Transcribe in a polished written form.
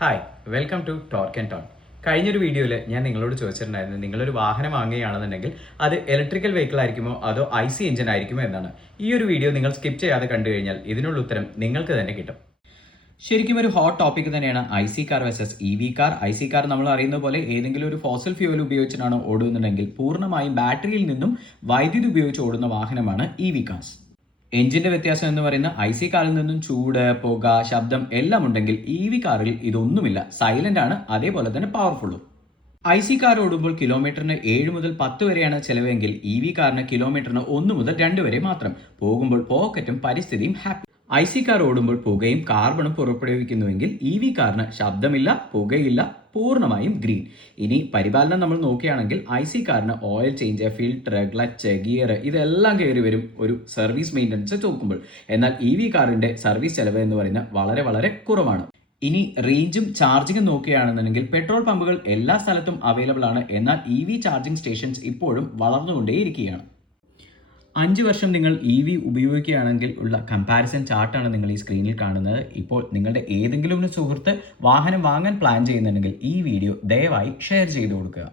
Hi welcome to Torque and Tone. കഴിഞ്ഞൊരു വീഡിയോയിൽ ഞാൻ നിങ്ങളോട് ചോദിച്ചിട്ടുണ്ടായിരുന്നു, നിങ്ങളൊരു വാഹനം വാങ്ങുകയാണെന്നുണ്ടെങ്കിൽ അത് ഇലക്ട്രിക്കൽ വെഹിക്കിൾ ആയിരിക്കുമോ അതോ IC എഞ്ചിൻ ആയിരിക്കുമോ എന്നാണ്. ഈ ഒരു വീഡിയോ നിങ്ങൾ സ്കിപ്പ് ചെയ്യാതെ കണ്ടു കഴിഞ്ഞാൽ ഇതിനുള്ള ഉത്തരം നിങ്ങൾക്ക് തന്നെ കിട്ടും. ശരിക്കും ഒരു ഹോട്ട് ടോപ്പിക് തന്നെയാണ് IC car versus EV car. IC car നമ്മൾ അറിയുന്ന പോലെ ഏതെങ്കിലും ഒരു ഫോസിൽ ഫ്യൂവൽ ഉപയോഗിച്ചിട്ടാണ് ഓടുന്നുണ്ടെങ്കിൽ പൂർണ്ണമായും ബാറ്ററിയിൽ നിന്നും വൈദ്യുതി ഉപയോഗിച്ച് ഓടുന്ന വാഹനമാണ് EV കാർസ്. എഞ്ചിന്റെ വ്യത്യാസം എന്ന് പറയുന്ന IC കാറിൽ നിന്നും ചൂട്, പുക, ശബ്ദം എല്ലാം ഉണ്ടെങ്കിൽ EV കാറിൽ ഇതൊന്നുമില്ല. സൈലന്റ് ആണ്, അതേപോലെ തന്നെ പവർഫുള്ളും. IC കാർ ഓടുമ്പോൾ കിലോമീറ്ററിന് 7 മുതൽ 10 വരെയാണ് ചെലവെങ്കിൽ EV കാറിന് കിലോമീറ്ററിന് 1 മുതൽ 2 വരെ മാത്രം. പോകുമ്പോൾ പോക്കറ്റും പരിസ്ഥിതിയും ഹാപ്പി. IC കാർ ഓടുമ്പോൾ പുകയും കാർബണും പുറപ്പെടുവിക്കുന്നുവെങ്കിൽ EV കാറിന് ശബ്ദമില്ല, പുകയില്ല, പൂർണ്ണമായും ഗ്രീൻ. ഇനി പരിപാലനം നമ്മൾ നോക്കുകയാണെങ്കിൽ IC കാറിന് oil change, filter, clutch, gear ഇതെല്ലാം കയറി വരും ഒരു സർവീസ് മെയിൻ്റനൻസ് നോക്കുമ്പോൾ. എന്നാൽ EV കാറിന്റെ സർവീസ് ചെലവ് എന്ന് പറയുന്നത് വളരെ വളരെ കുറവാണ്. ഇനി റേഞ്ചും ചാർജിങ്ങും നോക്കുകയാണെന്നുണ്ടെങ്കിൽ പെട്രോൾ പമ്പുകൾ എല്ലാ സ്ഥലത്തും അവൈലബിൾ ആണ്. എന്നാൽ EV ചാർജിംഗ് സ്റ്റേഷൻസ് ഇപ്പോഴും വളർന്നുകൊണ്ടേയിരിക്കുകയാണ്. 5 വർഷം നിങ്ങൾ EV ഉപയോഗിക്കുകയാണെങ്കിൽ ഉള്ള കമ്പാരിസൺ ചാർട്ടാണ് നിങ്ങൾ ഈ സ്ക്രീനിൽ കാണുന്നത്. ഇപ്പോൾ നിങ്ങളുടെ ഏതെങ്കിലും ഒരു സുഹൃത്ത് വാഹനം വാങ്ങാൻ പ്ലാൻ ചെയ്യുന്നുണ്ടെങ്കിൽ ഈ വീഡിയോ ദയവായി ഷെയർ ചെയ്ത് കൊടുക്കുക.